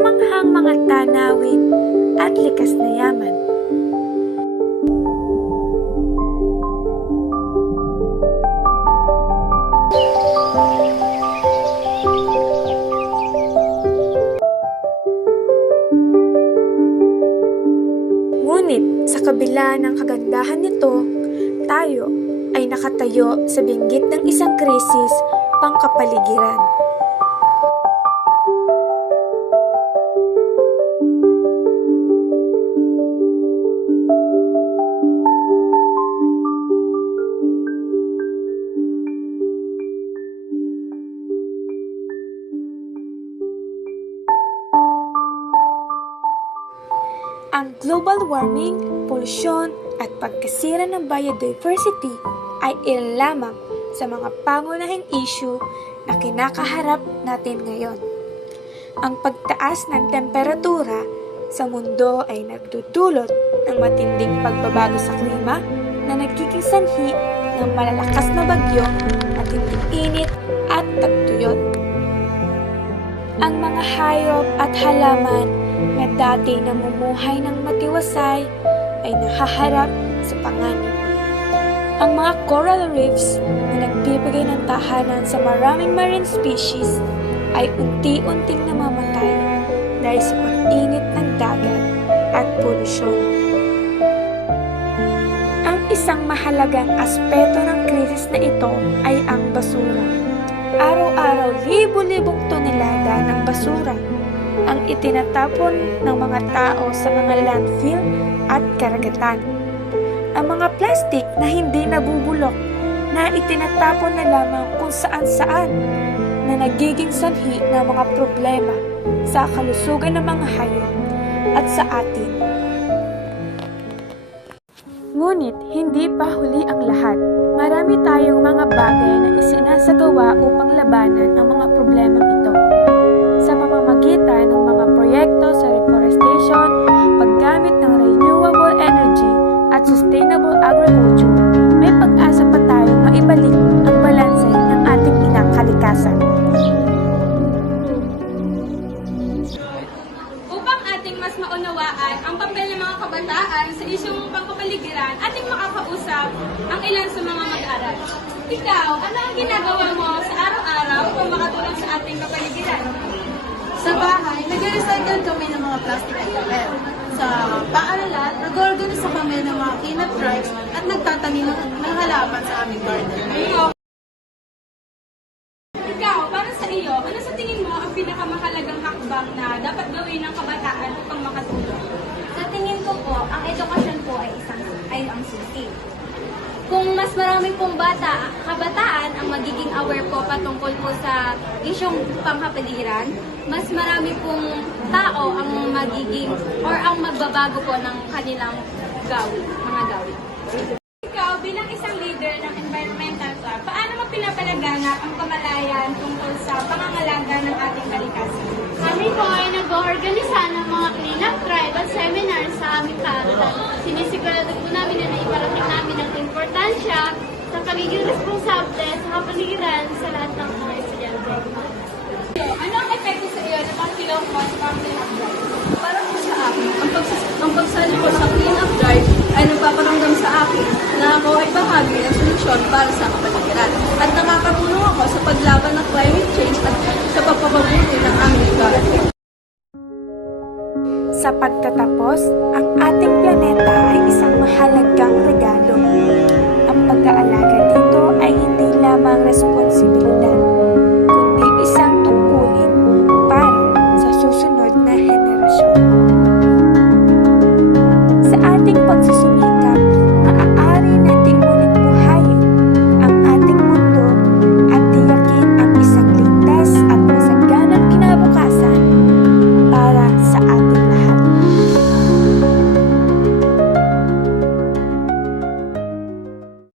mangha-manghang mga tanawin at likas na yaman. Ngunit sa kabila ng kagandahan nito, tayo ay nakatayo sa binggit ng isang krisis pangkapaligiran. Ang global warming, polusyon at pagkasira ng biodiversity ay ilan lamang sa mga pangunahing issue na kinakaharap natin ngayon. Ang pagtaas ng temperatura sa mundo ay nagdudulot ng matinding pagbabago sa klima na nagiging sanhi ng malalakas na bagyo, matinding init at tagtuyot. Ang mga hayop at halaman na dati namumuhay ng matiwasay ay nahaharap sa panganib. Ang mga coral reefs na nagbibigay ng tahanan sa maraming marine species ay unti-unting namamatay dahil sa pag-init ng dagat at polusyon. Ang isang mahalagang aspeto ng krisis na ito ay ang basura. Araw-araw libo-libong tonelada ng basura ang itinatapon ng mga tao sa mga landfill at karagatan. Ang mga plastik na hindi nabubulok na itinatapon na lamang kung saan-saan na nagiging sanhi ng mga problema sa kalusugan ng mga hayop at sa atin. Ngunit hindi pa huli ang lahat. Marami tayong mga bagay na isinasagawa upang labanan ang mga problemang ito. Sa pamamagitan ng mga proyekto sa reforestation, paggamit ng renewable energy at sustainable agriculture, may pag-asa pa tayong maibalik ang balanse ng ating inang kalikasan. Upang ating mas maunawaan ang papel ng mga kabataan sa isyong pangkapaligiran, ating makakausap ang ilan sa mga mag-aral. Ikaw, ano ang ginagawa mo sa araw-araw upang makatulong sa ating kapaligiran? Sa bahay, nag-recycle kami ng mga plastic at papel. Sa paaralan, nag-organize kami ng mga cleanup drives at nagtatanim ng halaman sa aming garden. Ikaw, para sa iyo, ano sa tingin mo ang pinakamahalagang hakbang na dapat gawin ng kabataan upang makatulong? Sa tingin ko po, ang edukasyon po ay ang susi. Kung mas marami pong kabataan ang magiging aware po patungkol po sa isyong pangkapaligiran, mas marami pong tao ang magiging or ang magbabago po ng kanilang mga gawin. Ikaw, bilang isang leader ng environmental club, paano mo pinapalaganap ang kamalayan tungkol sa pangangalaga ng ating kalikasan? Kami po ay nag-oorganisa ng mga clean-up drive at seminar sa aming paaralan. Sinisigurado po namin na naiparating namin ang importansya sa pagiging responsable sa kapaligiran sa lahat ng mga estudyante. Ano ang epekto sa iyo ng pagkilaw mo sa clean-up drive? Para po sa akin, ang pagsali ko sa clean-up drive ay nagpaparamdam sa akin na ako ay bahagi ng solusyon para sa kapaligiran at nakakatulong ako sa paglaban ng climate change at sa pagpapabuti ng aming lugar. Sa pagtatapos, ang ating planeta ay isang mahalagang regalo. Ang pag-aalaga dito ay hindi lamang responsibilidad